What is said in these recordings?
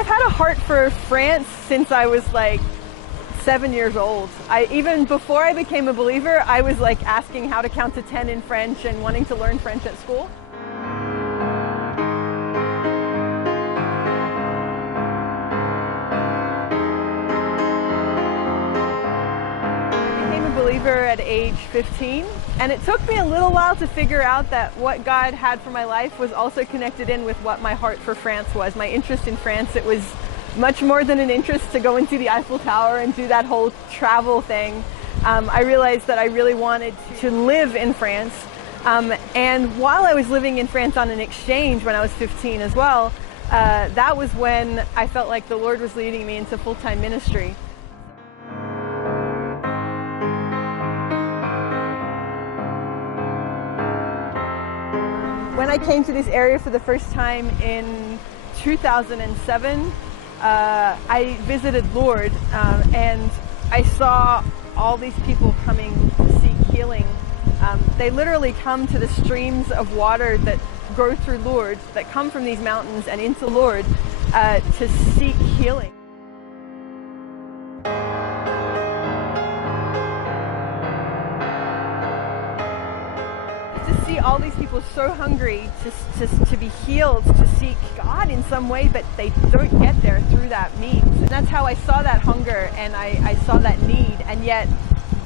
I've had a heart for France since I was like 7 years old. Even before I became a believer, I was like asking how to count to 10 in French and wanting to learn French at school. I became a believer at age 15, and it took me a little while to figure out that what God had for my life was also connected in with what my heart for France was. My interest in France, it was much more than an interest to go and see the Eiffel Tower and do that whole travel thing. I realized that I really wanted to live in France. And while I was living in France on an exchange when I was 15 as well, that was when I felt like the Lord was leading me into full-time ministry. When I came to this area for the first time in 2007, I visited Lourdes, and I saw all these people coming to seek healing. They literally come to the streams of water that go through Lourdes, that come from these mountains and into Lourdes, to seek healing. To see all these people so hungry to be healed, to seek God in some way, but they don't get there through that means. And that's how I saw that hunger, and I saw that need, and yet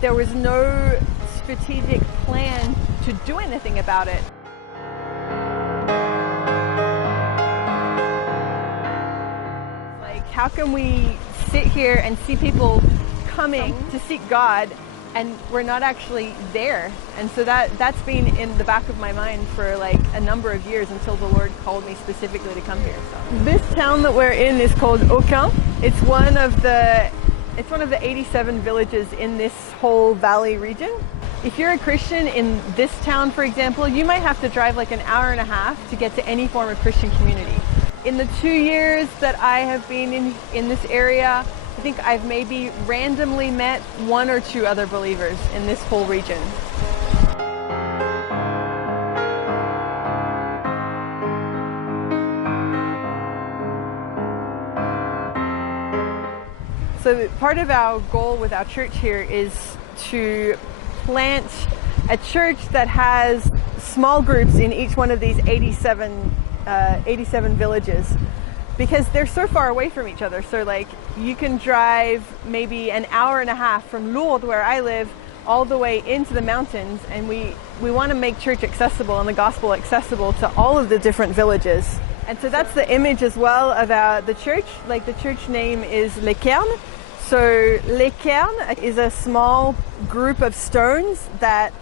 there was no strategic plan to do anything about it. Like, how can we sit here and see people coming to seek God, and we're not actually there? And so that's been in the back of my mind for like a number of years until the Lord called me specifically to come here. So this town that we're in is called Aucun. It's one of the 87 villages in this whole valley region. If you're a Christian in this town, for example, you might have to drive like an hour and a half to get to any form of Christian community. In the 2 years that I have been in this area, I think I've maybe randomly met 1 or 2 other believers in this whole region. So part of our goal with our church here is to plant a church that has small groups in each one of these 87 villages, because they're so far away from each other. So like, you can drive maybe an hour and a half from Lourdes, where I live, all the way into the mountains, and we want to make church accessible and the gospel accessible to all of the different villages. And so that's the image as well of the church. Like, the church name is Les Cairns. So Les Cairns is a small group of stones that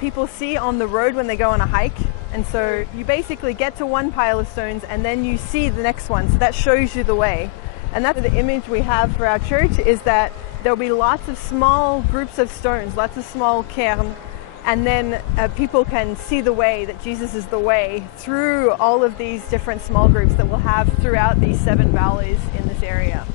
people see on the road when they go on a hike. And so you basically get to one pile of stones and then you see the next one. So that shows you the way. And that's the image we have for our church, is that there'll be lots of small groups of stones, lots of small cairns, and then people can see the way, that Jesus is the way, through all of these different small groups that we'll have throughout these 7 valleys in this area.